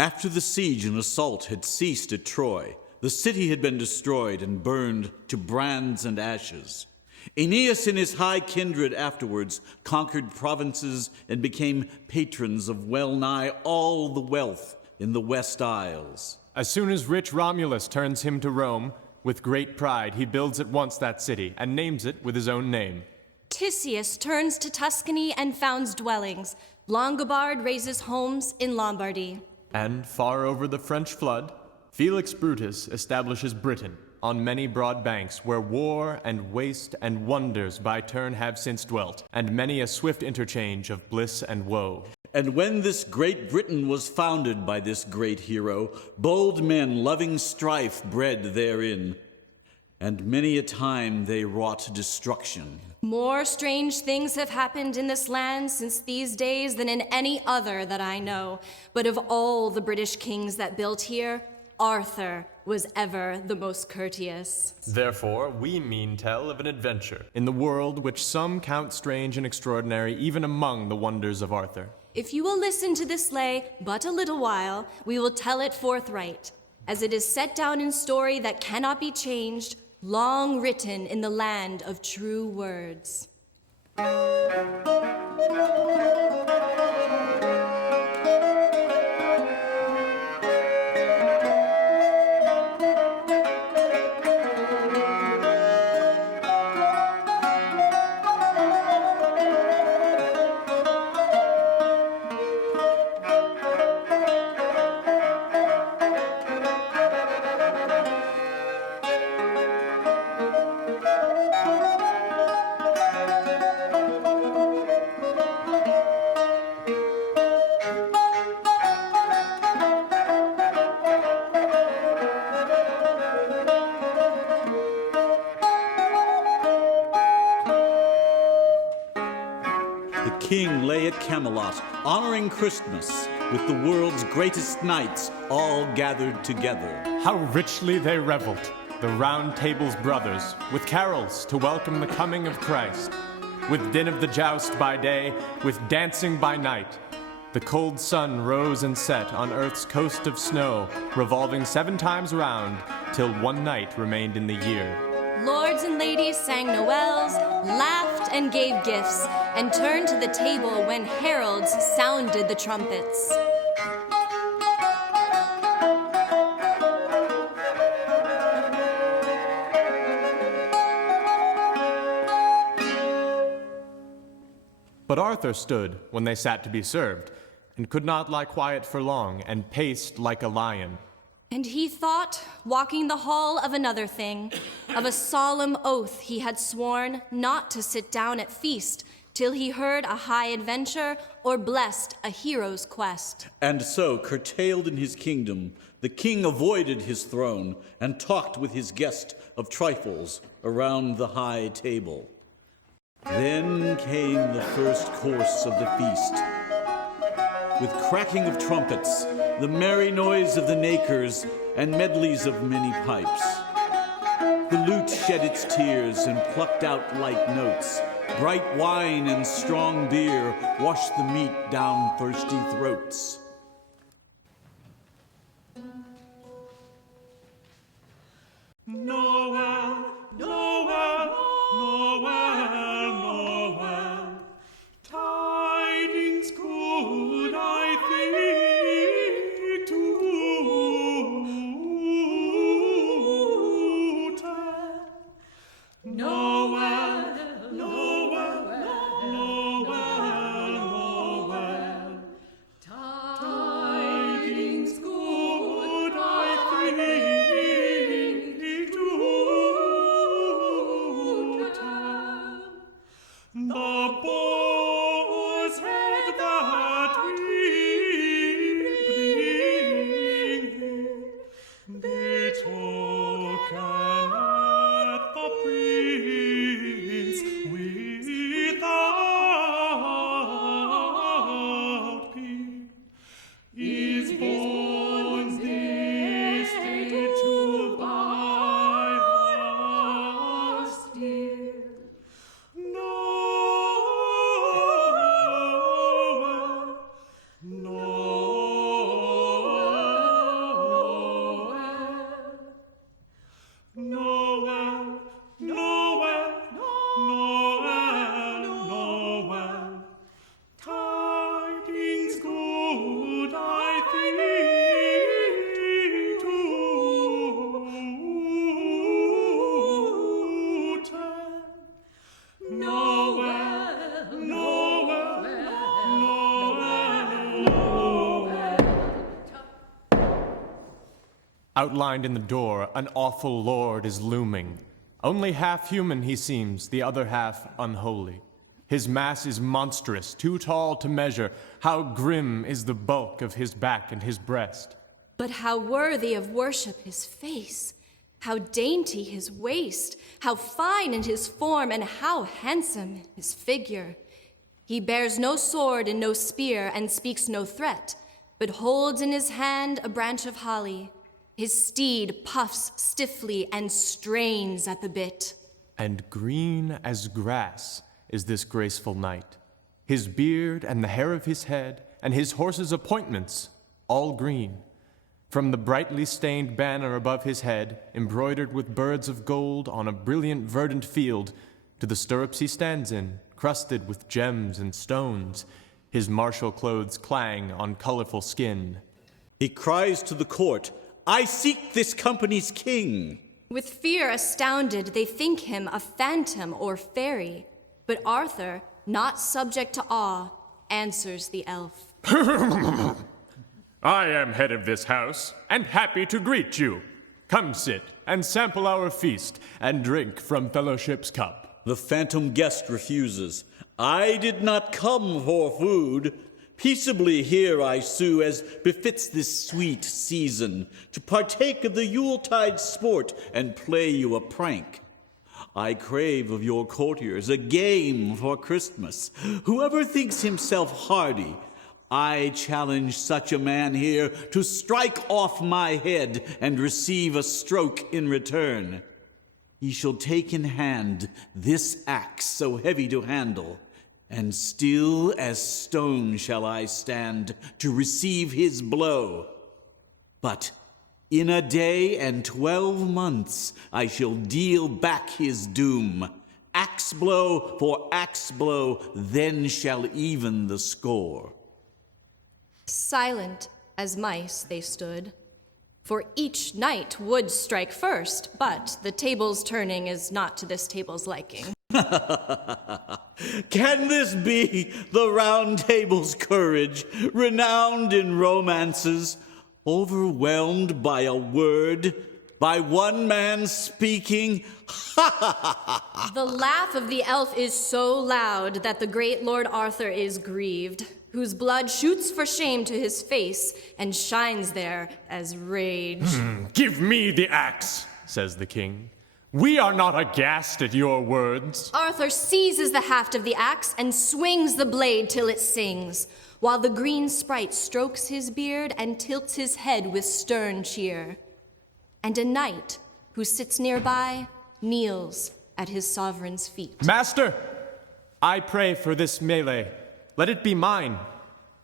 After the siege and assault had ceased at Troy, the city had been destroyed and burned to brands and ashes. Aeneas and his high kindred afterwards conquered provinces and became patrons of well-nigh all the wealth in the West Isles. As soon as rich Romulus turns him to Rome, with great pride he builds at once that city and names it with his own name. Tisius turns to Tuscany and founds dwellings. Longobard raises homes in Lombardy. And far over the French flood, Felix Brutus establishes Britain on many broad banks where war and waste and wonders by turn have since dwelt, and many a swift interchange of bliss and woe. And when this great Britain was founded by this great hero, bold men loving strife bred therein, and many a time they wrought destruction. More strange things have happened in this land since these days than in any other that I know. But of all the British kings that built here, Arthur was ever the most courteous. Therefore, we mean tell of an adventure in the world which some count strange and extraordinary even among the wonders of Arthur. If you will listen to this lay but a little while, we will tell it forthright, as it is set down in story that cannot be changed, long written in the land of true words. The king lay at Camelot, honoring Christmas, with the world's greatest knights all gathered together. How richly they reveled, the Round Table's brothers, with carols to welcome the coming of Christ, with din of the joust by day, with dancing by night. The cold sun rose and set on earth's coast of snow, revolving 7 times round, till one night remained in the year. Lords and ladies sang noels, laughed and gave gifts, and turned to the table when heralds sounded the trumpets. But Arthur stood when they sat to be served, and could not lie quiet for long, and paced like a lion. And he thought, walking the hall, of another thing, of a solemn oath he had sworn not to sit down at feast till he heard a high adventure or blessed a hero's quest. And so, curtailed in his kingdom, the king avoided his throne and talked with his guest of trifles around the high table. Then came the first course of the feast, with cracking of trumpets, the merry noise of the nakers, and medleys of many pipes. The lute shed its tears and plucked out light notes. Bright wine and strong beer washed the meat down thirsty throats. Noel, Noel, Noel, Noel, tidings good I think to tell. Noel, Noel, Noel, Noel, tidings Outlined in the door, an awful lord is looming. Only half human he seems, the other half unholy. His mass is monstrous, too tall to measure. How grim is the bulk of his back and his breast. But how worthy of worship his face, how dainty his waist, how fine in his form, and how handsome his figure. He bears no sword and no spear, and speaks no threat, but holds in his hand a branch of holly. His steed puffs stiffly and strains at the bit. And green as grass is this graceful knight. His beard and the hair of his head, and his horse's appointments, all green. From the brightly stained banner above his head, embroidered with birds of gold on a brilliant verdant field, to the stirrups he stands in, crusted with gems and stones, his martial clothes clang on colorful skin. He cries to the court, "I seek this company's king." With fear astounded, they think him a phantom or fairy. But Arthur, not subject to awe, answers the elf. I am head of this house, and happy to greet you. Come sit, and sample our feast, and drink from fellowship's cup. The phantom guest refuses. "I did not come for food. Peaceably here I sue, as befits this sweet season, to partake of the Yuletide sport and play you a prank. I crave of your courtiers a game for Christmas. Whoever thinks himself hardy, I challenge such a man here to strike off my head and receive a stroke in return. He shall take in hand this axe so heavy to handle, and still as stone shall I stand to receive his blow. But in a day and 12 months I shall deal back his doom. Axe blow for axe blow, then shall even the score." Silent as mice they stood, for each knight would strike first, but the table's turning is not to this table's liking. Can this be the Round Table's courage, renowned in romances, overwhelmed by a word, by one man speaking? The laugh of the elf is so loud that the great Lord Arthur is grieved, whose blood shoots for shame to his face and shines there as rage. Give me the axe, says the king. We are not aghast at your words. Arthur seizes the haft of the axe and swings the blade till it sings, while the green sprite strokes his beard and tilts his head with stern cheer. And a knight who sits nearby kneels at his sovereign's feet. Master, I pray for this melee. Let it be mine.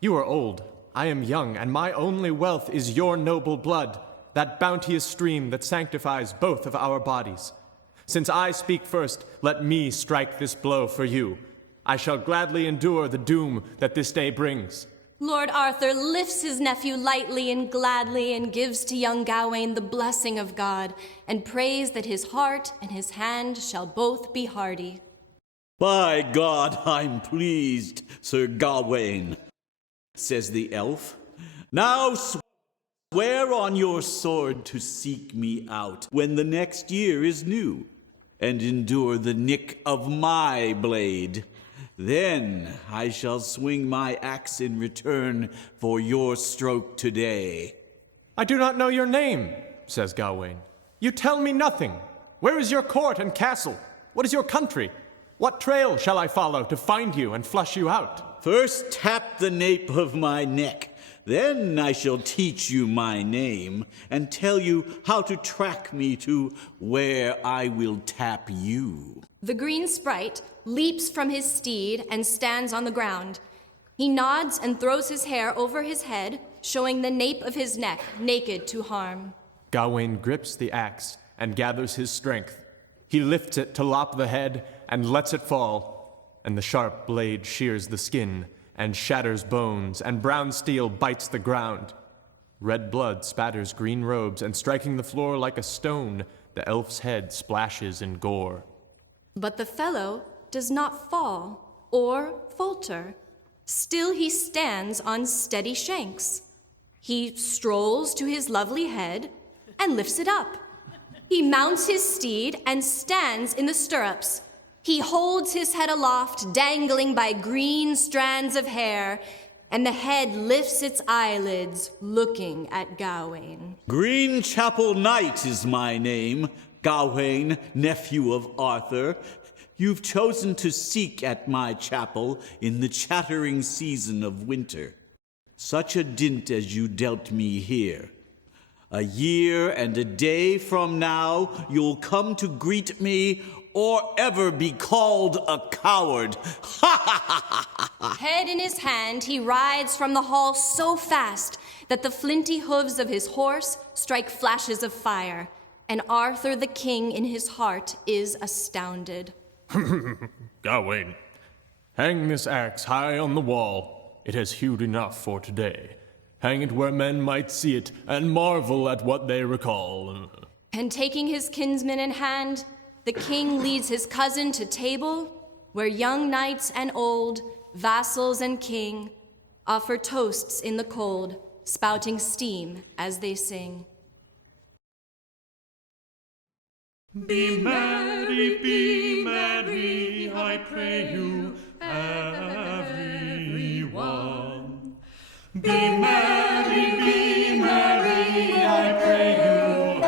You are old, I am young, and my only wealth is your noble blood, that bounteous stream that sanctifies both of our bodies. Since I speak first, let me strike this blow for you. I shall gladly endure the doom that this day brings. Lord Arthur lifts his nephew lightly and gladly and gives to young Gawain the blessing of God, and prays that his heart and his hand shall both be hardy. "By God, I'm pleased, Sir Gawain," says the elf. "Now swear on your sword to seek me out when the next year is new, and endure the nick of my blade. Then I shall swing my axe in return for your stroke today." I do not know your name, says Gawain. You tell me nothing. Where is your court and castle? What is your country? What trail shall I follow to find you and flush you out? "First tap the nape of my neck. Then I shall teach you my name and tell you how to track me to where I will tap you." The green sprite leaps from his steed and stands on the ground. He nods and throws his hair over his head, showing the nape of his neck, naked to harm. Gawain grips the axe and gathers his strength. He lifts it to lop the head and lets it fall, and the sharp blade shears the skin and shatters bones, and brown steel bites the ground. Red blood spatters green robes, and striking the floor like a stone, the elf's head splashes in gore. But the fellow does not fall or falter. Still he stands on steady shanks. He strolls to his lovely head and lifts it up. He mounts his steed and stands in the stirrups. He holds his head aloft, dangling by green strands of hair, and the head lifts its eyelids, looking at Gawain. Green Chapel Knight is my name, Gawain, nephew of Arthur. You've chosen to seek at my chapel in the chattering season of winter. Such a dint as you dealt me here. A year and a day from now, you'll come to greet me or ever be called a coward. Head in his hand, he rides from the hall so fast that the flinty hooves of his horse strike flashes of fire, and Arthur the king in his heart is astounded. Gawain, hang this axe high on the wall. It has hewed enough for today. Hang it where men might see it and marvel at what they recall. And taking his kinsman in hand, the king leads his cousin to table, where young knights and old, vassals and king, offer toasts in the cold, spouting steam as they sing. Be merry, I pray you, everyone. Be merry, I pray you,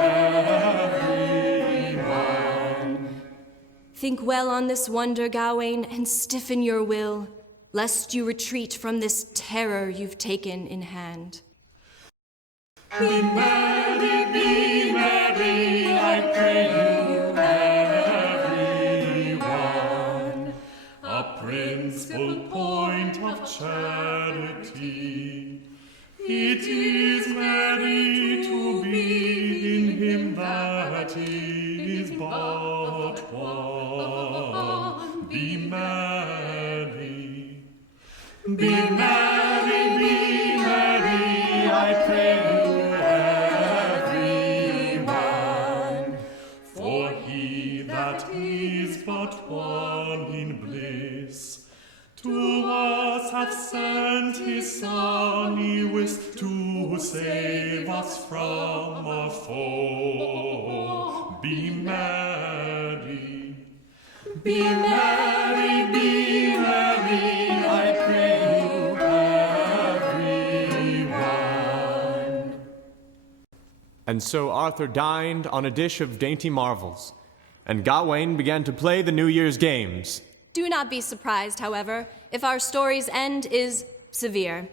everyone. Think well on this wonder, Gawain, and stiffen your will, lest you retreat from this terror you've taken in hand. Be merry, I pray you, everyone. A principal point of charity. It is merry to be in him that is but one. Be merry. Be merry, I pray you, everyone. For he that is but one in bliss, to us hath sent his Son, he wist to save us from a foe. Be merry. Be merry, I pray you, everyone. And so Arthur dined on a dish of dainty marvels, and Gawain began to play the New Year's games. Do not be surprised, however, if our story's end is severe.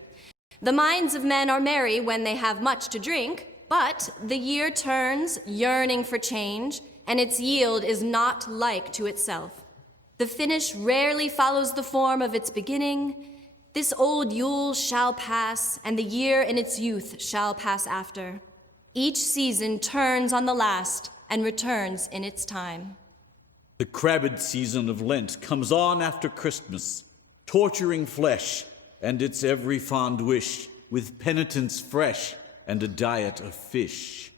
The minds of men are merry when they have much to drink, but the year turns, yearning for change, and its yield is not like to itself. The finish rarely follows the form of its beginning. This old Yule shall pass, and the year in its youth shall pass after. Each season turns on the last and returns in its time. The crabbed season of Lent comes on after Christmas, torturing flesh and its every fond wish, with penitence fresh and a diet of fish.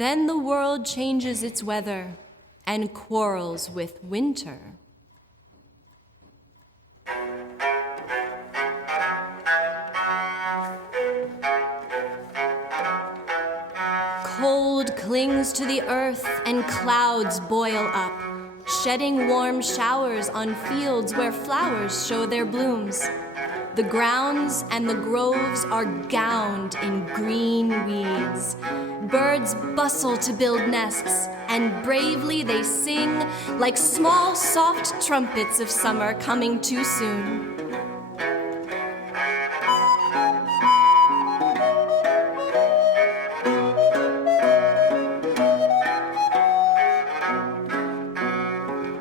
Then the world changes its weather and quarrels with winter. Cold clings to the earth and clouds boil up, shedding warm showers on fields where flowers show their blooms. The grounds and the groves are gowned in green weeds. Birds bustle to build nests, and bravely they sing like small, soft trumpets of summer coming too soon.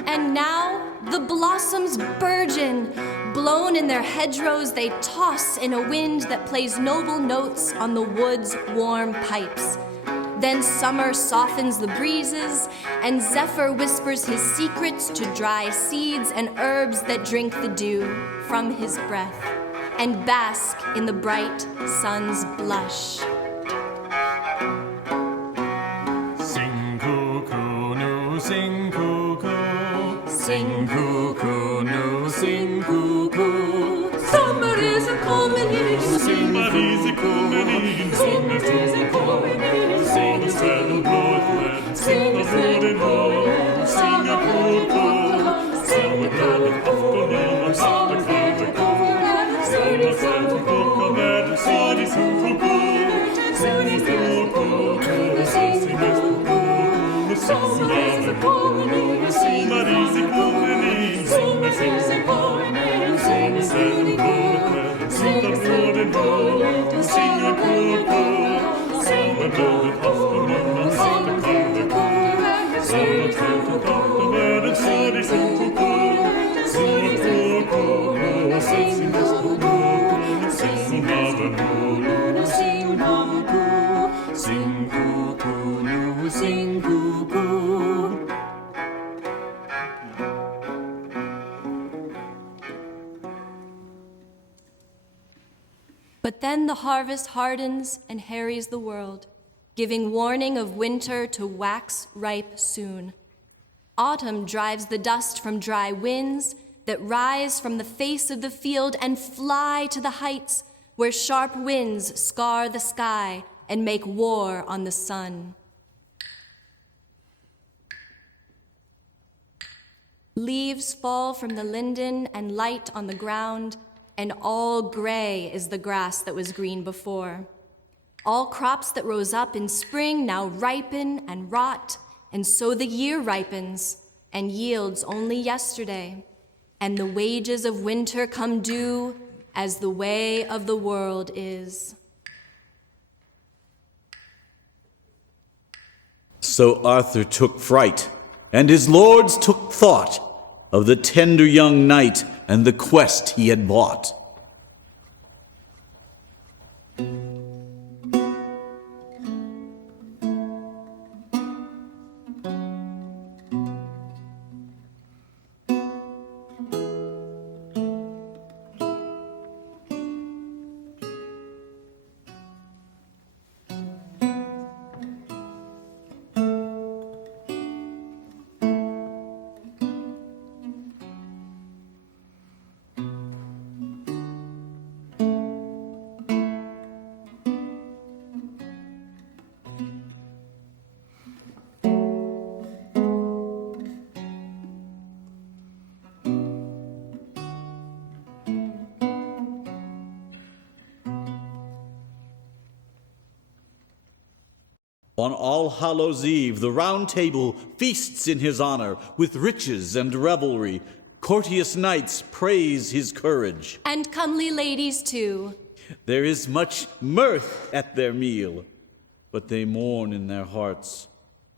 And now the blossoms burgeon. Blown in their hedgerows, they toss in a wind that plays noble notes on the wood's warm pipes. Then summer softens the breezes, and Zephyr whispers his secrets to dry seeds and herbs that drink the dew from his breath and bask in the bright sun's blush. Sing cuckoo, no, sing cuckoo. Sing cuckoo, no, sing cuckoo. Summer is a coming in. Summer is a coming in. Summer is a coming in. Sing a saddle blood, sing a wooden hole, sing a cuckoo, sing a kind of afternoon, sing a kind of cuckoo, sing a kind of cuckoo, sing a cuckoo, sing a cuckoo, sing a cuckoo, summer is a coming in. Summer is a coming in. Summer is a coming in. Sing a saddle blood, sing a wooden hole, sing a cuckoo, sing a kind of afternoon, sing a kind of cuckoo, sing a kind of cuckoo, sing a cuckoo, sing a cuckoo, sing a cuckoo, sing another cuckoo, Sing cuckoo, Sing cuckoo, no, sing cuckoo. But then the harvest hardens and harries the world, giving warning of winter to wax ripe soon. Autumn drives the dust from dry winds that rise from the face of the field and fly to the heights where sharp winds scar the sky and make war on the sun. Leaves fall from the linden and light on the ground, and all gray is the grass that was green before. All crops that rose up in spring now ripen and rot, and so the year ripens and yields only yesterday, and the wages of winter come due as the way of the world is. So Arthur took fright, and his lords took thought of the tender young knight and the quest he had bought. On All Hallows' Eve, the Round Table feasts in his honor with riches and revelry. Courteous knights praise his courage. And comely ladies too. There is much mirth at their meal, but they mourn in their hearts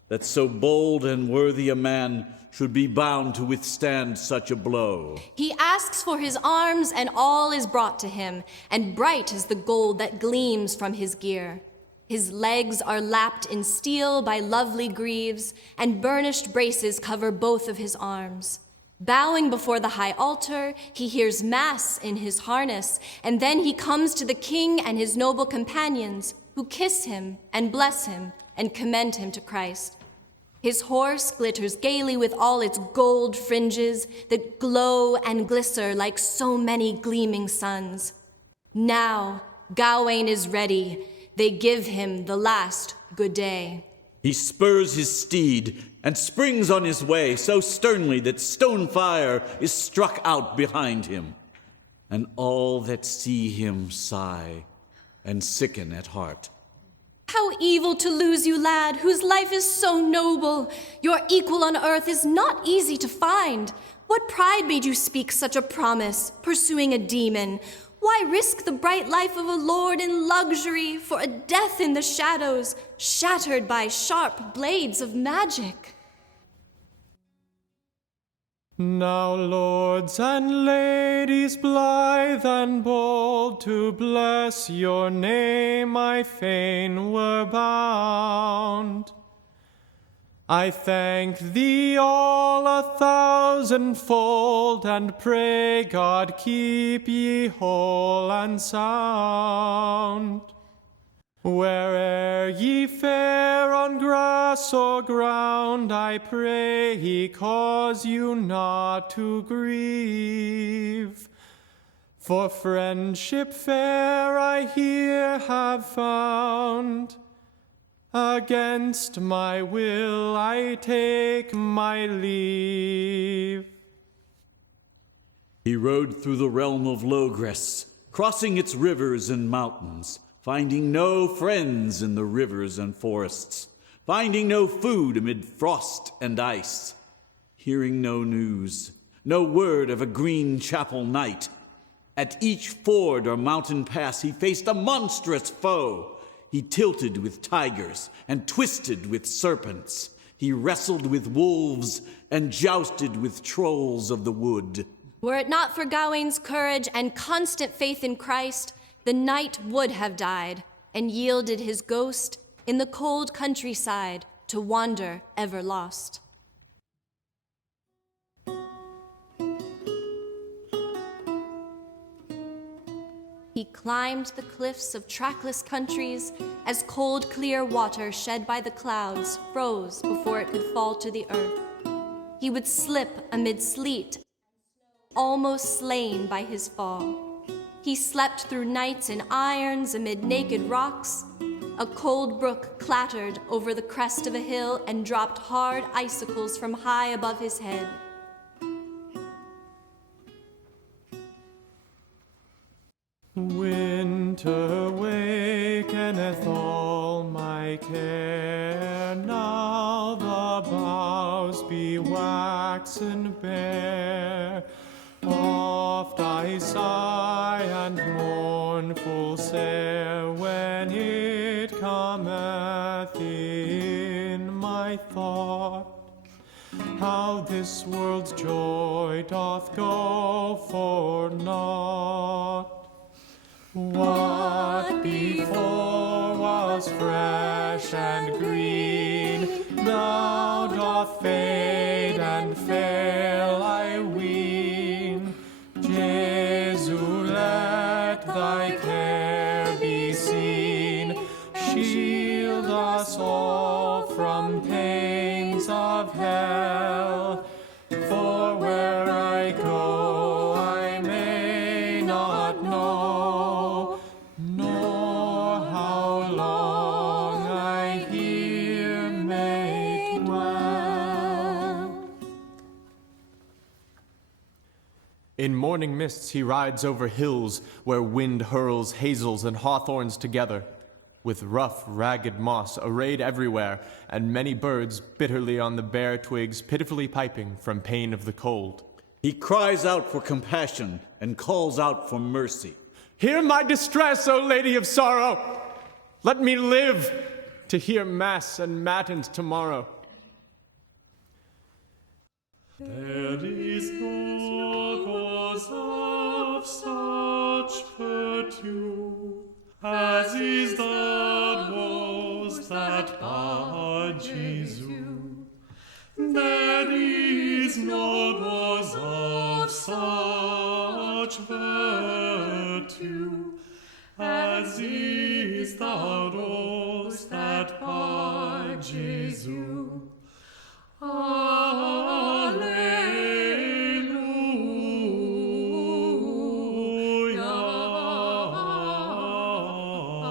that so bold and worthy a man should be bound to withstand such a blow. He asks for his arms, and all is brought to him, and bright is the gold that gleams from his gear. His legs are lapped in steel by lovely greaves, and burnished braces cover both of his arms. Bowing before the high altar, he hears mass in his harness, and then he comes to the king and his noble companions, who kiss him and bless him, and commend him to Christ. His horse glitters gaily with all its gold fringes that glow and glister like so many gleaming suns. Now Gawain is ready. They give him the last good day. He spurs his steed and springs on his way so sternly that stone fire is struck out behind him. And all that see him sigh and sicken at heart. How evil to lose you, lad, whose life is so noble. Your equal on earth is not easy to find. What pride made you speak such a promise, pursuing a demon? Why risk the bright life of a lord in luxury for a death in the shadows, shattered by sharp blades of magic? Now, lords and ladies, blithe and bold, to bless your name I fain were bound. I thank thee all 1,000-fold, and pray God keep ye whole and sound. Where'er ye fare on grass or ground, I pray he cause you not to grieve. For friendship fair I here have found. Against my will I take my leave. He rode through the realm of Logres, crossing its rivers and mountains, finding no friends in the rivers and forests, finding no food amid frost and ice, hearing no news, no word of a green chapel knight. At each ford or mountain pass he faced a monstrous foe. He tilted with tigers and twisted with serpents. He wrestled with wolves and jousted with trolls of the wood. Were it not for Gawain's courage and constant faith in Christ, the knight would have died and yielded his ghost in the cold countryside to wander ever lost. He climbed the cliffs of trackless countries as cold, clear water shed by the clouds froze before it could fall to the earth. He would slip amid sleet, almost slain by his fall. He slept through nights in irons amid naked rocks. A cold brook clattered over the crest of a hill and dropped hard icicles from high above his head. Winter wakeneth all my care. Now the boughs be waxen bare. Oft I sigh and mournful say when it cometh in my thought, how this world's joy doth go for naught. What before was fresh and green, now doth fade and fail, I ween. Jesu, let thy care be seen. Shield us all from pains of hell. For where I go, I may not know, nor how long I here may dwell. In morning mists he rides over hills where wind hurls hazels and hawthorns together, with rough, ragged moss arrayed everywhere, and many birds bitterly on the bare twigs pitifully piping from pain of the cold. He cries out for compassion and calls out for mercy. Hear my distress, O Lady of Sorrow! Let me live to hear mass and matins tomorrow. There is no cause of such virtue as is the rose that bowed Jesu. There is no cause of such virtue as is the rose that bowed Jesu.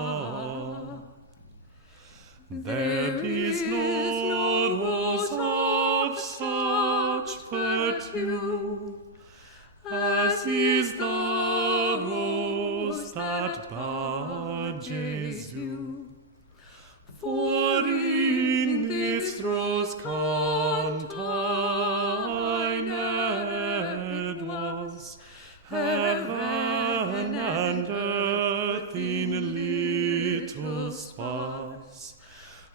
Alleluia. There is no rose of such virtue as is the rose that bud Jesu. For in this rose contained was heaven and earth in little sparse.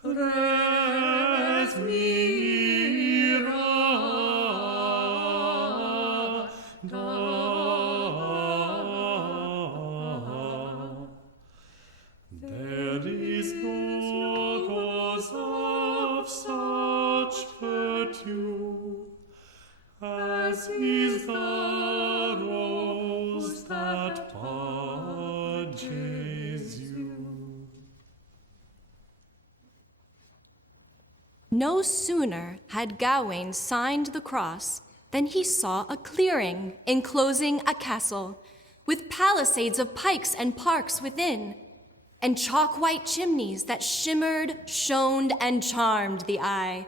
Res miranda. There is no rose of such virtue as is the rose that bud Jesu. No sooner had Gawain signed the cross than he saw a clearing enclosing a castle, with palisades of pikes and parks within, and chalk-white chimneys that shimmered, shone, and charmed the eye.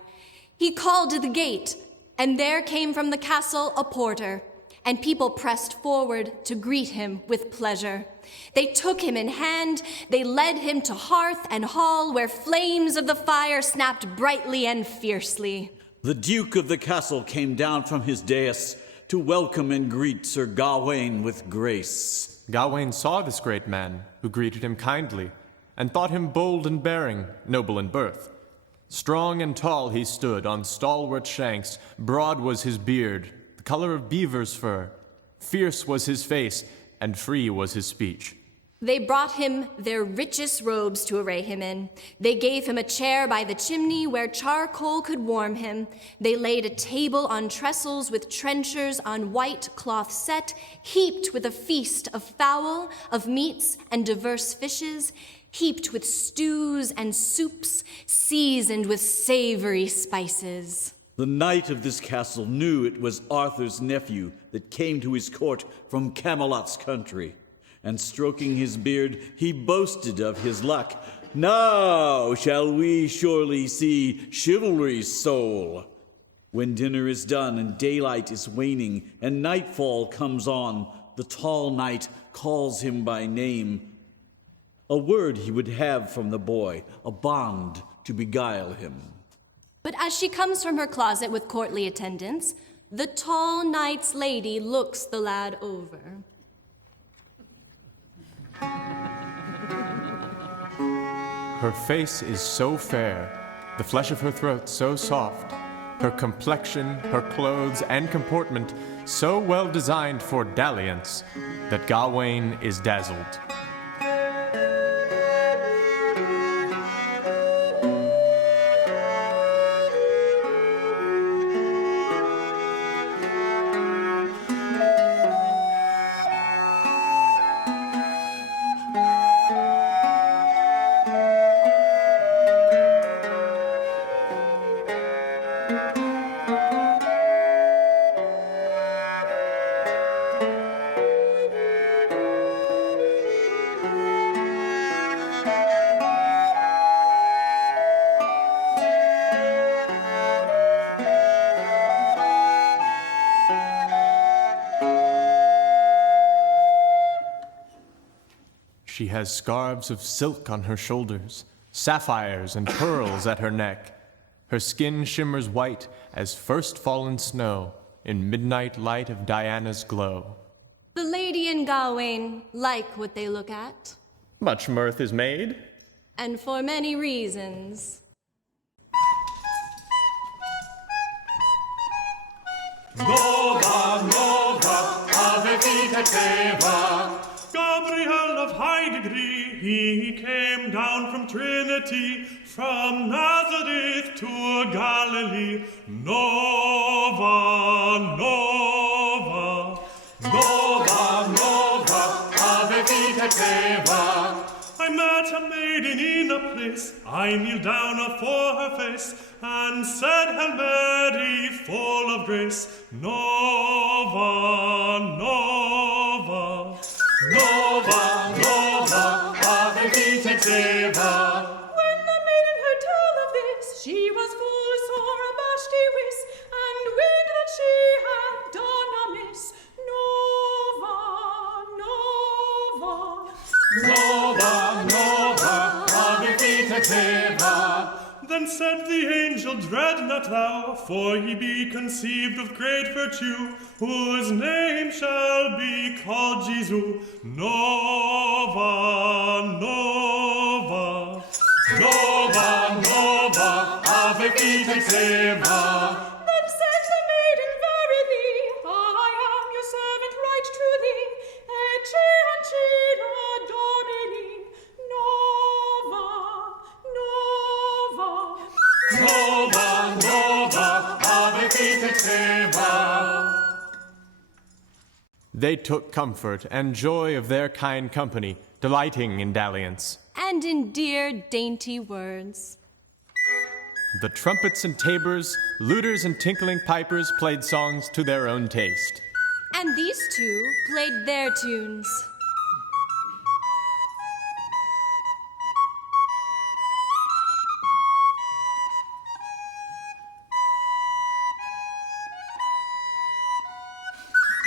He called to the gate, and there came from the castle a porter, and people pressed forward to greet him with pleasure. They took him in hand, they led him to hearth and hall, where flames of the fire snapped brightly and fiercely. The Duke of the castle came down from his dais to welcome and greet Sir Gawain with grace. Gawain saw this great man, who greeted him kindly, and thought him bold in bearing, noble in birth. Strong and tall he stood on stalwart shanks, broad was his beard, the color of beaver's fur. Fierce was his face, and free was his speech. They brought him their richest robes to array him in. They gave him a chair by the chimney where charcoal could warm him. They laid a table on trestles with trenchers on white cloth set, heaped with a feast of fowl, of meats, and diverse fishes, heaped with stews and soups, seasoned with savory spices. The knight of this castle knew it was Arthur's nephew that came to his court from Camelot's country. And stroking his beard, he boasted of his luck. Now shall we surely see chivalry's soul. When dinner is done and daylight is waning and nightfall comes on, the tall knight calls him by name. A word he would have from the boy, a bond to beguile him. But as she comes from her closet with courtly attendants, the tall knight's lady looks the lad over. Her face is so fair, the flesh of her throat so soft, her complexion, her clothes, and comportment so well designed for dalliance, that Gawain is dazzled. She has scarves of silk on her shoulders, sapphires and pearls at her neck. Her skin shimmers white as first fallen snow in midnight light of Diana's glow. The lady and Gawain like what they look at, Much mirth is made. and for many reasons. Nova, Nova, Ave Vita Teva. Gabriel of high degree, he came down from Trinity, from Nazareth to Galilee. Nova, Nova, Nova, Nova, Ave Vita Teva. I met a maid maiden in a place, I kneeled down afore her face, and said, Hail Mary, full of grace, Nova, Nova, Nova, Nova, Ave Vitativa. When the maiden heard tell of this, she was full sore abashed he wis, and weened that she had done amiss. Nova, Nova, Nova, Nova, Ave Vitativa. Then said the angel, Dread not thou, for he be conceived of great virtue, whose name shall be called Jesus. Nova, Nova, Nova, Nova, Ave Vitativa. Then said the maiden, Verily, I am your servant right truly, Ecce ancilla Domini, Nova, Nova. Nova, Nova, Ave Vitativa. They took comfort and joy of their kind company, delighting in dalliance. And in dear, dainty words. The trumpets and tabors, luters and tinkling pipers played songs to their own taste. And these two played their tunes.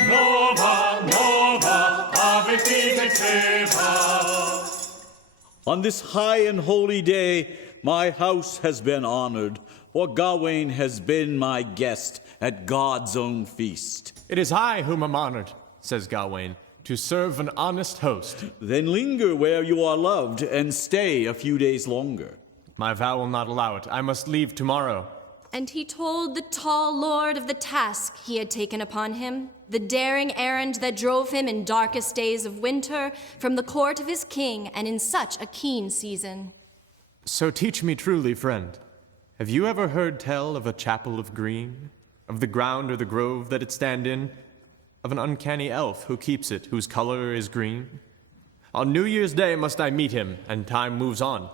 Nova, Nova, Ave Vitativa. On this high and holy day, my house has been honored, for Gawain has been my guest at God's own feast. It is I whom am honored, says Gawain, to serve an honest host. Then linger where you are loved and stay a few days longer. My vow will not allow it. I must leave tomorrow. And he told the tall lord of the task he had taken upon him, the daring errand that drove him in darkest days of winter from the court of his king and in such a keen season. So teach me truly, friend. Have you ever heard tell of a chapel of green? Of the ground or the grove that it stand in? Of an uncanny elf who keeps it, whose color is green? On New Year's Day must I meet him, and time moves on.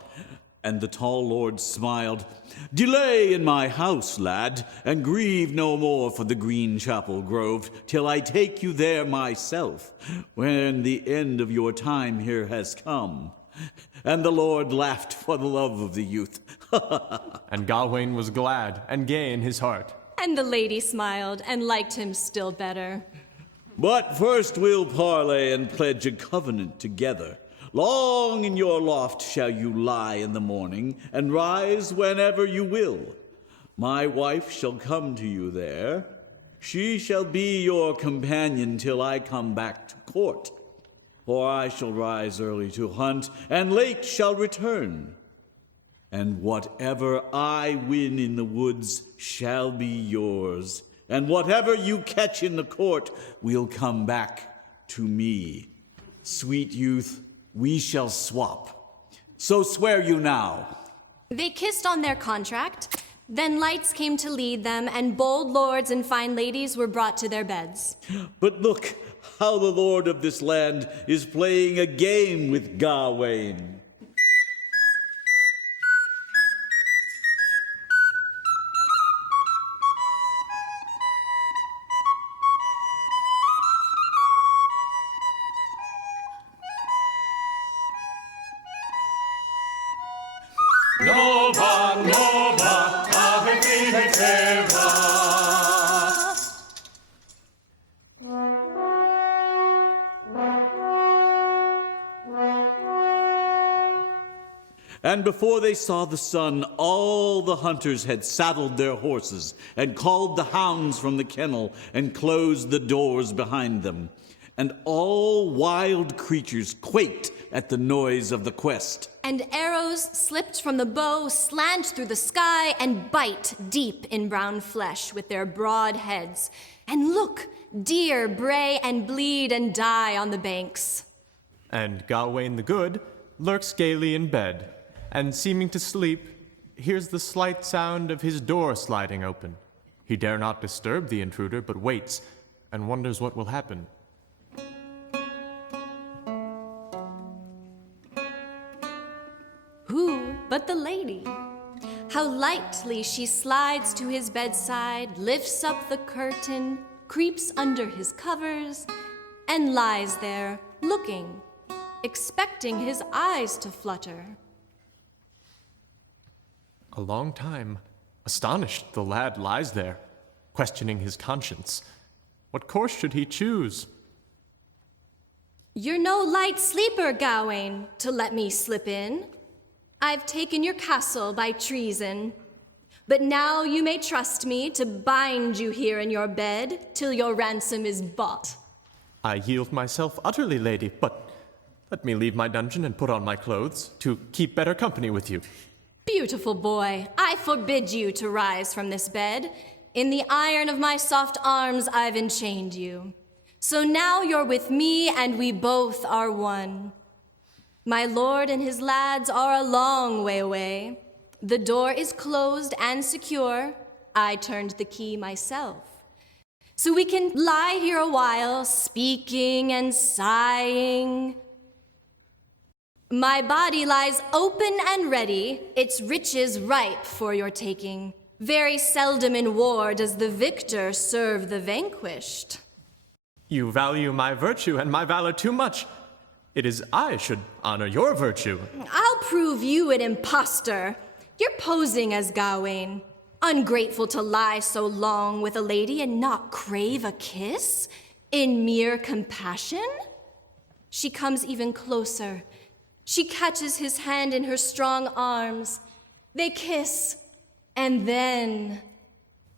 And the tall lord smiled. Delay in my house, lad, and grieve no more for the green chapel grove, till I take you there myself, when the end of your time here has come. And the lord laughed for the love of the youth. And Gawain was glad and gay in his heart. And the lady smiled and liked him still better. But first we'll parley and pledge a covenant together. Long in your loft shall you lie in the morning, and rise whenever you will. My wife shall come to you there. She shall be your companion till I come back to court. For I shall rise early to hunt, and late shall return. And whatever I win in the woods shall be yours, and whatever you catch in the court will come back to me. Sweet youth, we shall swap. So swear you now. They kissed on their contract. Then lights came to lead them, and bold lords and fine ladies were brought to their beds. But look how the lord of this land is playing a game with Gawain. Nova, Nova, Ave Vitativa. And before they saw the sun, all the hunters had saddled their horses and called the hounds from the kennel and closed the doors behind them. And all wild creatures quaked at the noise of the quest. And arrows slipped from the bow, slant through the sky, and bite deep in brown flesh with their broad heads. And look, deer bray and bleed and die on the banks. And Gawain the Good lurks gaily in bed, and seeming to sleep, hears the slight sound of his door sliding open. He dare not disturb the intruder, but waits, and wonders what will happen. How lightly she slides to his bedside, lifts up the curtain, creeps under his covers, and lies there, looking, expecting his eyes to flutter. A long time, astonished, the lad lies there, questioning his conscience. What course should he choose? You're no light sleeper, Gawain, to let me slip in. I've taken your castle by treason. But now you may trust me to bind you here in your bed till your ransom is bought. I yield myself utterly, lady, but let me leave my dungeon and put on my clothes to keep better company with you. Beautiful boy, I forbid you to rise from this bed. In the iron of my soft arms I've enchained you. So now you're with me and we both are one. My lord and his lads are a long way away. The door is closed and secure. I turned the key myself. So we can lie here a while, speaking and sighing. My body lies open and ready, its riches ripe for your taking. Very seldom in war does the victor serve the vanquished. You value my virtue and my valor too much. It is I should honor your virtue. I'll prove you an impostor. You're posing as Gawain. Ungrateful to lie so long with a lady and not crave a kiss? In mere compassion? She comes even closer. She catches his hand in her strong arms. They kiss, and then...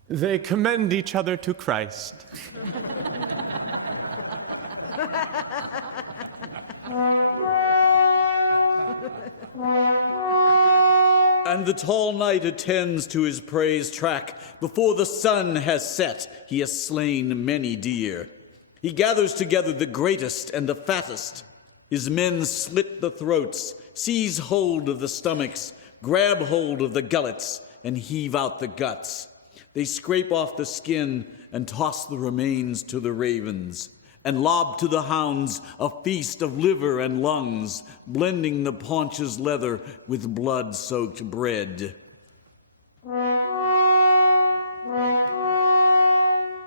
They commend each other to Christ. And the tall knight attends to his praise track. Before the sun has set, he has slain many deer. He gathers together the greatest and the fattest. His men slit the throats, seize hold of the stomachs, grab hold of the gullets, and heave out the guts. They scrape off the skin and toss the remains to the ravens, and lob to the hounds a feast of liver and lungs, blending the paunch's leather with blood-soaked bread.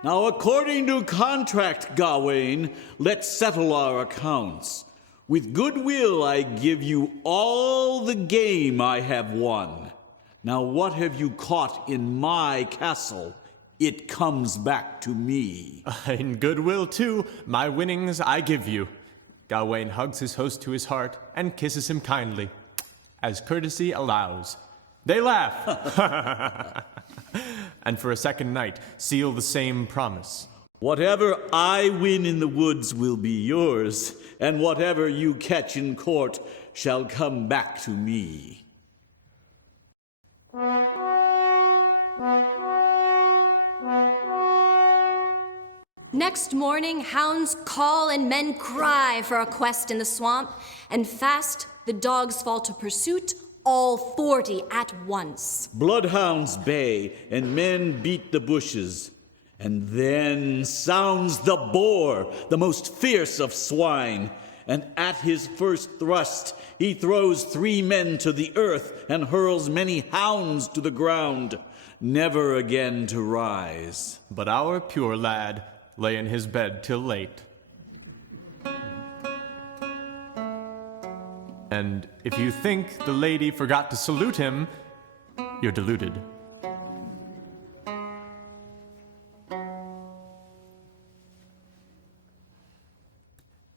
Now, according to contract, Gawain, let's settle our accounts. With goodwill I give you all the game I have won. Now, what have you caught in my castle? It comes back to me. In goodwill, too, my winnings I give you. Gawain hugs his host to his heart and kisses him kindly, as courtesy allows. They laugh, and for a second night seal the same promise. Whatever I win in the woods will be yours, and whatever you catch in court shall come back to me. Next morning, hounds call and men cry for a quest in the swamp, and fast the dogs fall to pursuit, all 40 at once. Bloodhounds bay, and men beat the bushes. And then sounds the boar, the most fierce of swine. And at his first thrust, he throws 3 men to the earth and hurls many hounds to the ground, never again to rise. But our pure lad lay in his bed till late. And if you think the lady forgot to salute him, you're deluded.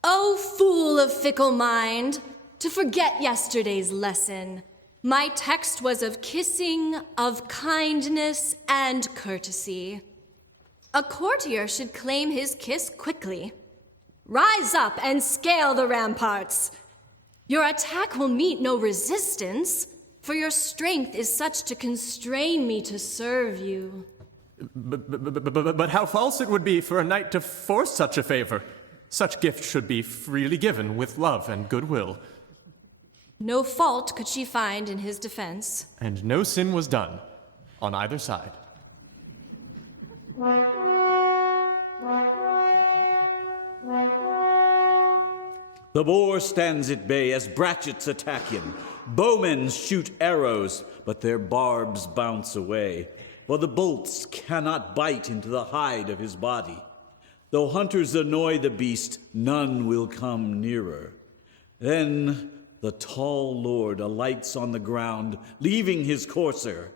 Oh, fool of fickle mind, to forget yesterday's lesson. My text was of kissing, of kindness, and courtesy. A courtier should claim his kiss quickly. Rise up and scale the ramparts. Your attack will meet no resistance, for your strength is such to constrain me to serve you. But how false it would be for a knight to force such a favor. Such gift should be freely given with love and goodwill. No fault could she find in his defense. And no sin was done on either side. The boar stands at bay as brachets attack him. Bowmen shoot arrows, but their barbs bounce away, for the bolts cannot bite into the hide of his body. Though hunters annoy the beast, none will come nearer. Then the tall lord alights on the ground, leaving his courser,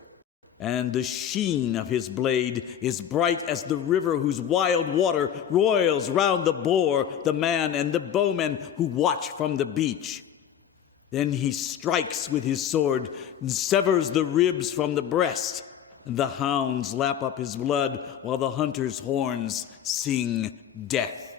and the sheen of his blade is bright as the river whose wild water roils round the boar, the man, and the bowmen who watch from the beach. Then he strikes with his sword and severs the ribs from the breast. The hounds lap up his blood while the hunter's horns sing death.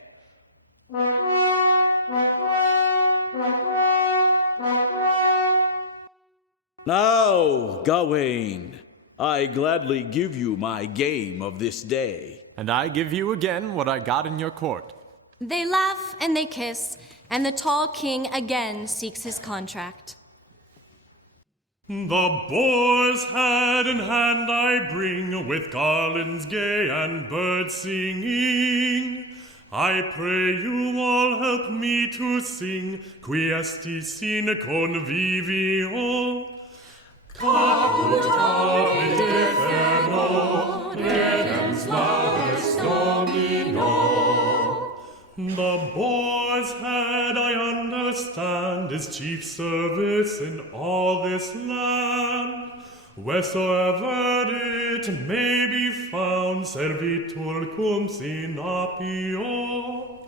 Now, Gawain, I gladly give you my game of this day. And I give you again what I got in your court. They laugh and they kiss, and the tall king again seeks his contract. The boar's head in hand I bring, with garlands gay and birds singing. I pray you all help me to sing, Quiesti sine convivio. Caput capit inferno, redens laus Domino. The boar's head, I understand, is chief service in all this land. Wheresoever it may be found, servitur cum sine apio.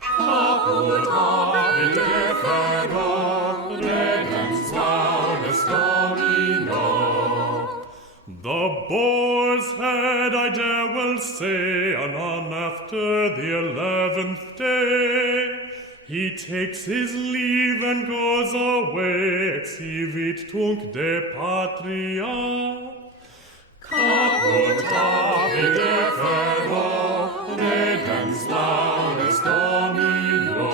Caput capit inferno, redens laus Domino. The boar's head, I dare well say, anon after the 11th day, he takes his leave and goes away, exhibit tunc de patria. Caput capit inferno, redens laus Domino.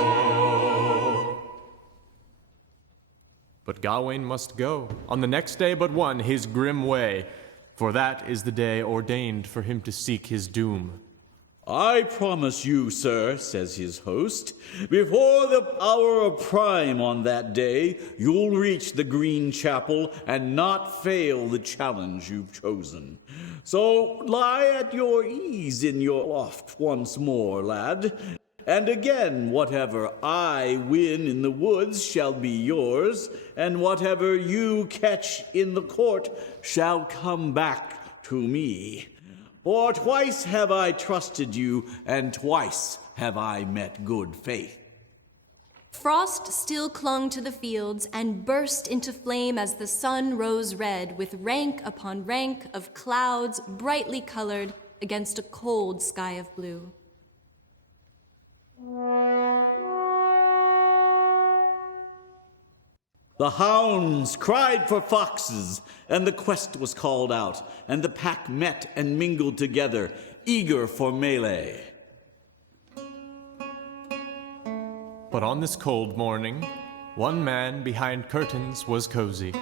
But Gawain must go, on the next day but one, his grim way, for that is the day ordained for him to seek his doom. I promise you, sir, says his host, before the hour of prime on that day, you'll reach the Green Chapel and not fail the challenge you've chosen. So lie at your ease in your loft once more, lad. And again, whatever I win in the woods shall be yours, and whatever you catch in the court shall come back to me. For twice have I trusted you, and twice have I met good faith. Frost still clung to the fields and burst into flame as the sun rose red, with rank upon rank of clouds brightly colored against a cold sky of blue. The hounds cried for foxes, and the quest was called out, and the pack met and mingled together, eager for melee. But on this cold morning, one man behind curtains was cozy.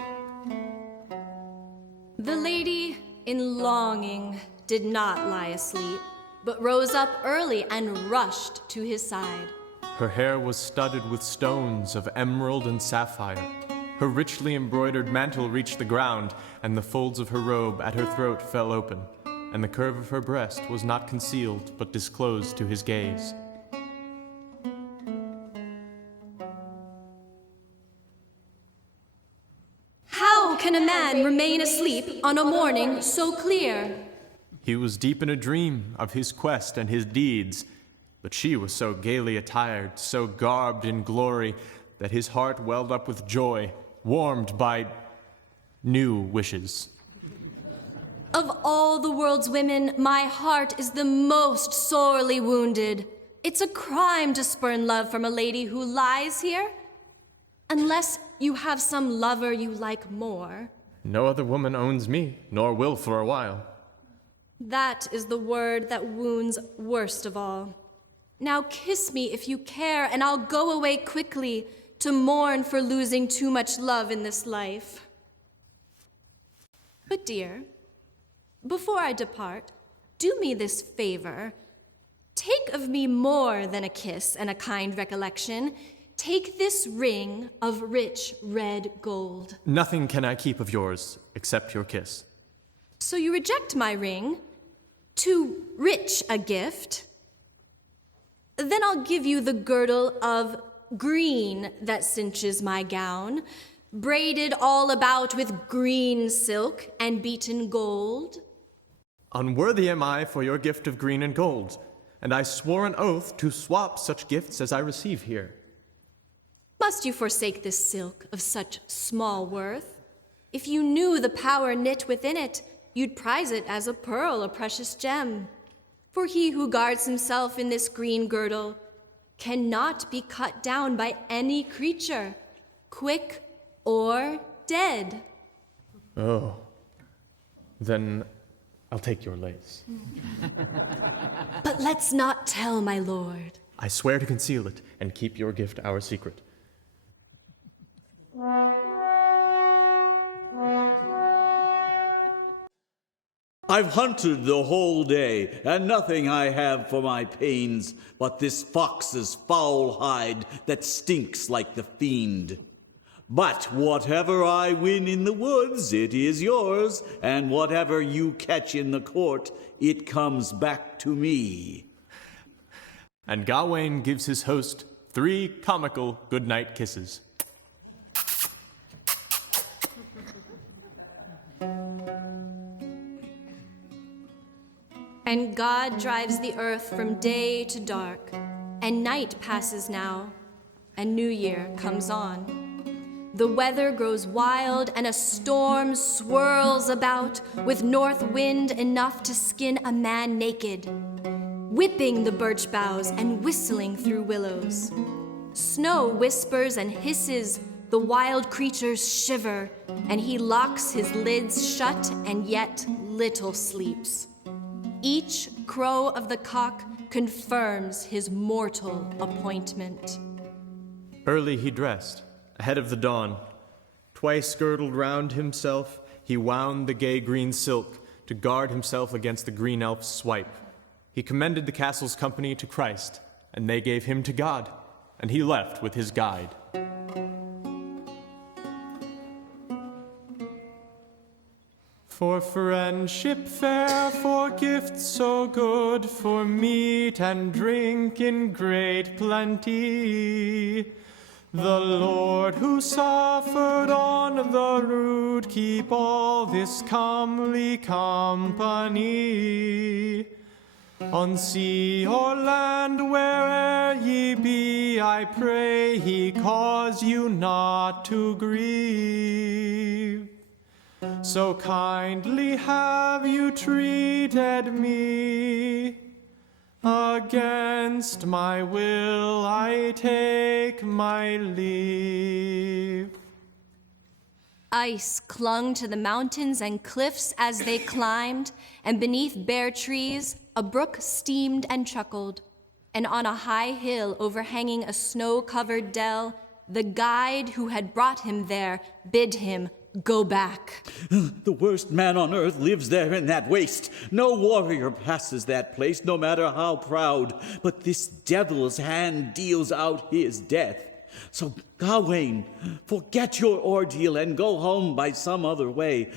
The lady, in longing, did not lie asleep, but rose up early and rushed to his side. Her hair was studded with stones of emerald and sapphire. Her richly embroidered mantle reached the ground, and the folds of her robe at her throat fell open, and the curve of her breast was not concealed but disclosed to his gaze. How can a man remain asleep on a morning so clear? He was deep in a dream of his quest and his deeds, but she was so gaily attired, so garbed in glory, that his heart welled up with joy, warmed by new wishes. Of all the world's women, my heart is the most sorely wounded. It's a crime to spurn love from a lady who lies here, unless you have some lover you like more. No other woman owns me, nor will for a while. That is the word that wounds worst of all. Now kiss me if you care, and I'll go away quickly to mourn for losing too much love in this life. But dear, before I depart, do me this favor. Take of me more than a kiss and a kind recollection. take this ring of rich red gold. Nothing can I keep of yours except your kiss. So you reject my ring? Too rich a gift? Then I'll give you the girdle of green that cinches my gown, braided all about with green silk and beaten gold. Unworthy am I for your gift of green and gold, and I swore an oath to swap such gifts as I receive here. Must you forsake this silk of such small worth? If you knew the power knit within it, you'd prize it as a pearl, a precious gem. For he who guards himself in this green girdle cannot be cut down by any creature, quick or dead. Oh, then I'll take your lace. But let's not tell, my lord. I swear to conceal it and keep your gift our secret. I've hunted the whole day, and nothing I have for my pains but this fox's foul hide that stinks like the fiend. But whatever I win in the woods, it is yours, and whatever you catch in the court, it comes back to me. And Gawain gives his host 3 comical goodnight kisses. And God drives the earth from day to dark, and night passes now, and New Year comes on. The weather grows wild, and a storm swirls about, with north wind enough to skin a man naked, whipping the birch boughs and whistling through willows. Snow whispers and hisses, the wild creatures shiver, and he locks his lids shut and yet little sleeps. Each crow of the cock confirms his mortal appointment. Early he dressed, ahead of the dawn. Twice girdled round himself, he wound the gay green silk to guard himself against the green elf's swipe. He commended the castle's company to Christ, and they gave him to God, and he left with his guide. For friendship fair, for gifts so good, for meat and drink in great plenty. The Lord who suffered on the rood keep all this comely company. On sea or land, where'er ye be, I pray he cause you not to grieve. So kindly have you treated me. Against my will I take my leave. Ice clung to the mountains and cliffs as they climbed, and beneath bare trees a brook steamed and chuckled. And on a high hill overhanging a snow-covered dell, the guide who had brought him there bid him go back. The worst man on earth lives there in that waste. No warrior passes that place, no matter how proud. But this devil's hand deals out his death. So, Gawain, forget your ordeal and go home by some other way.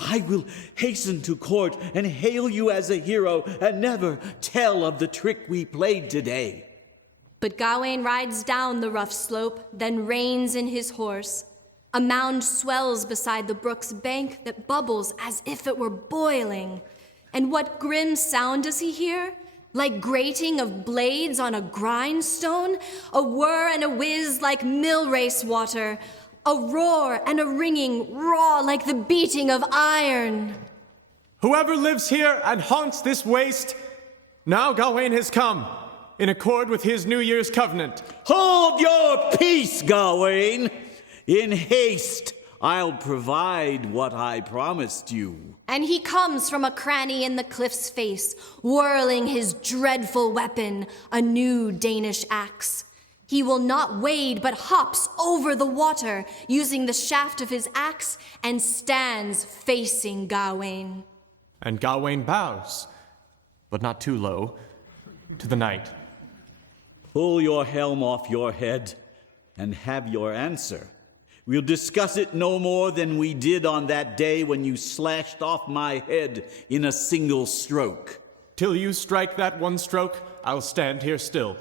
I will hasten to court and hail you as a hero and never tell of the trick we played today. But Gawain rides down the rough slope, then reins in his horse. A mound swells beside the brook's bank that bubbles as if it were boiling. And what grim sound does he hear? Like grating of blades on a grindstone, a whir and a whiz like mill race water, a roar and a ringing raw like the beating of iron. Whoever lives here and haunts this waste, now Gawain has come, in accord with his New Year's covenant. Hold your peace, Gawain. In haste, I'll provide what I promised you. And he comes from a cranny in the cliff's face, whirling his dreadful weapon, a new Danish axe. He will not wade, but hops over the water, using the shaft of his axe, and stands facing Gawain. And Gawain bows, but not too low, to the knight. Pull your helm off your head. and have your answer. We'll discuss it no more than we did on that day when you slashed off my head in a single stroke. Till you strike that one stroke, I'll stand here still.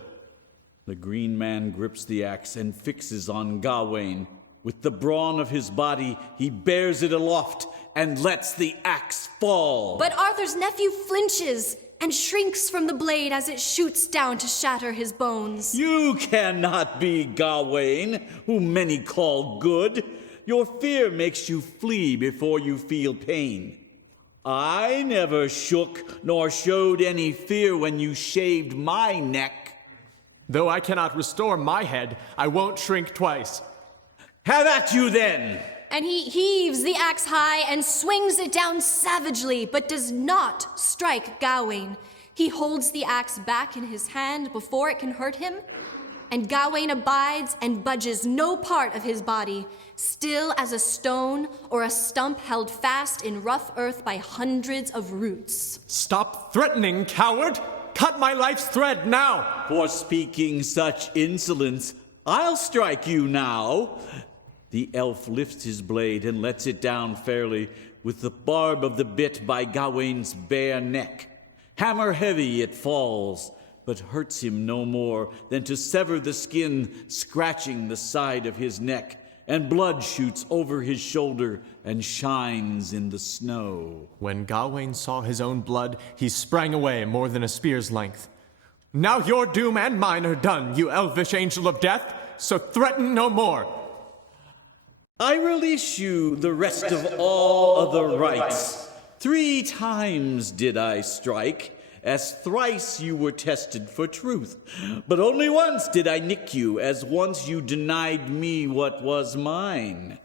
The green man grips the axe and fixes on Gawain. With the brawn of his body, he bears it aloft and lets the axe fall. But Arthur's nephew flinches and shrinks from the blade as it shoots down to shatter his bones. You cannot be Gawain, whom many call good. Your fear makes you flee before you feel pain. I never shook nor showed any fear when you shaved my neck. Though I cannot restore my head, I won't shrink twice. Have at you then! And he heaves the axe high and swings it down savagely, but does not strike Gawain. He holds the axe back in his hand before it can hurt him, and Gawain abides and budges no part of his body, still as a stone or a stump held fast in rough earth by hundreds of roots. Stop threatening, coward! Cut my life's thread now! For speaking such insolence, I'll strike you now. The elf lifts his blade and lets it down fairly with the barb of the bit by Gawain's bare neck. Hammer heavy it falls, but hurts him no more than to sever the skin, scratching the side of his neck, and blood shoots over his shoulder and shines in the snow. When Gawain saw his own blood, he sprang away more than a spear's length. Now your doom and mine are done, you elvish angel of death, so threaten no more. I release you the rest of all other rights. 3 times did I strike, as thrice you were tested for truth. But only once did I nick you, as once you denied me what was mine.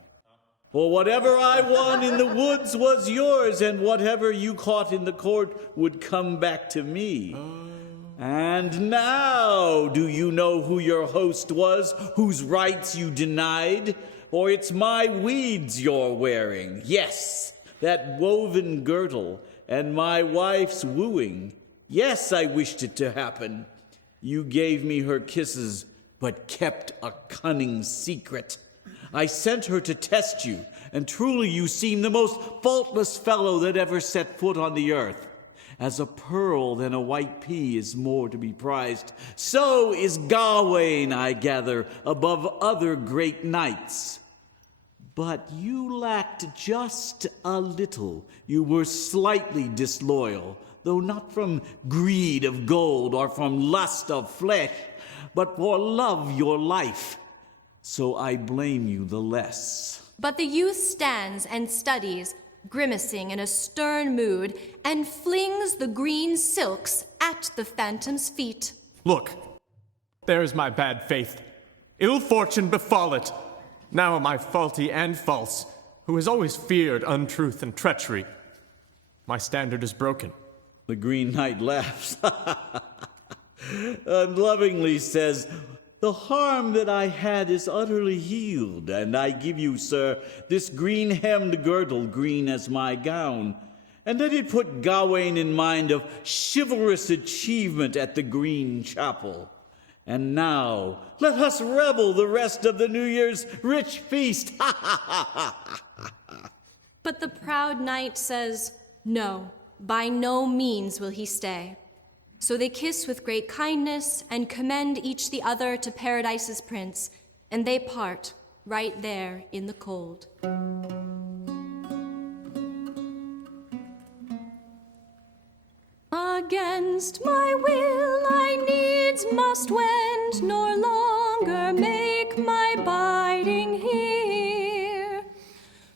For whatever I won in the woods was yours, and whatever you caught in the court would come back to me. And now, do you know who your host was, whose rights you denied? For it's my weeds you're wearing, yes, that woven girdle, and my wife's wooing. Yes, I wished it to happen. You gave me her kisses, but kept a cunning secret. I sent her to test you, and truly you seem the most faultless fellow that ever set foot on the earth. As a pearl than a white pea is more to be prized, so is Gawain, I gather, above other great knights. But you lacked just a little. You were slightly disloyal, though not from greed of gold or from lust of flesh, but for love your life. So I blame you the less. But the youth stands and studies, grimacing in a stern mood, and flings the green silks at the phantom's feet. Look, there is my bad faith. Ill fortune befall it. Now am I faulty and false, who has always feared untruth and treachery. My standard is broken. The Green Knight laughs and lovingly says, "The harm that I had is utterly healed, and I give you, sir, this green-hemmed girdle, green as my gown, and let it put Gawain in mind of chivalrous achievement at the Green Chapel. And now, let us revel the rest of the New Year's rich feast." But the proud knight says, no, by no means will he stay. So they kiss with great kindness and commend each the other to Paradise's prince, and they part right there in the cold. Against my will I needs must wend, nor longer make my biding here.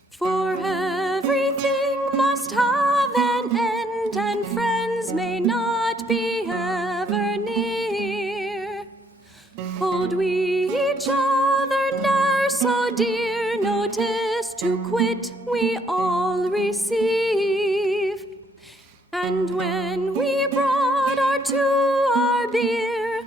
For everything must have an end, and friends may not be ever near. Hold we each other ne'er so dear, notice to quit we all receive. And when we brought our to our bier,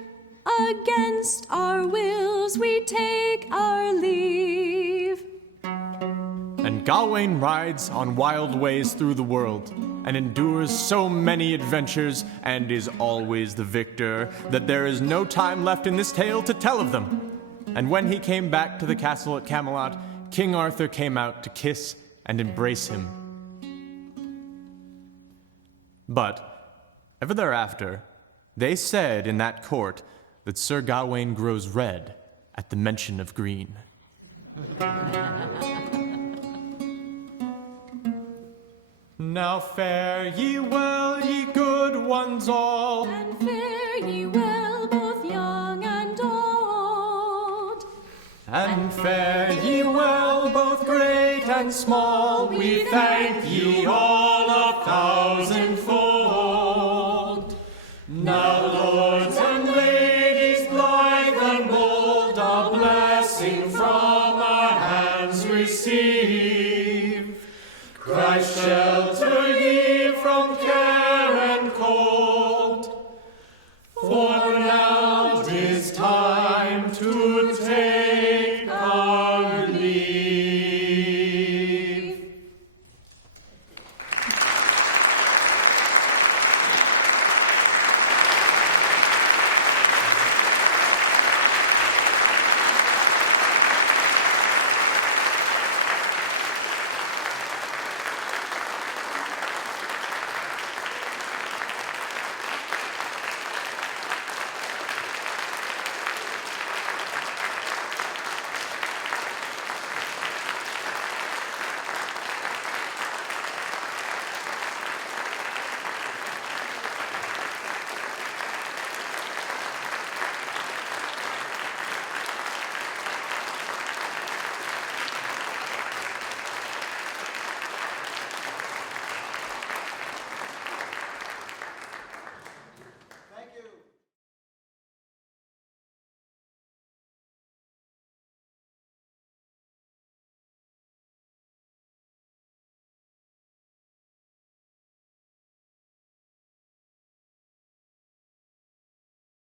against our wills we take our leave. And Gawain rides on wild ways through the world, and endures so many adventures, and is always the victor, that there is no time left in this tale to tell of them. And when he came back to the castle at Camelot, King Arthur came out to kiss and embrace him. But ever thereafter, they said in that court that Sir Gawain grows red at the mention of green. Now fare ye well, ye good ones all, And fare ye well, both young and old. and fare ye well, both great and small. We thank ye all 1,000-fold. Now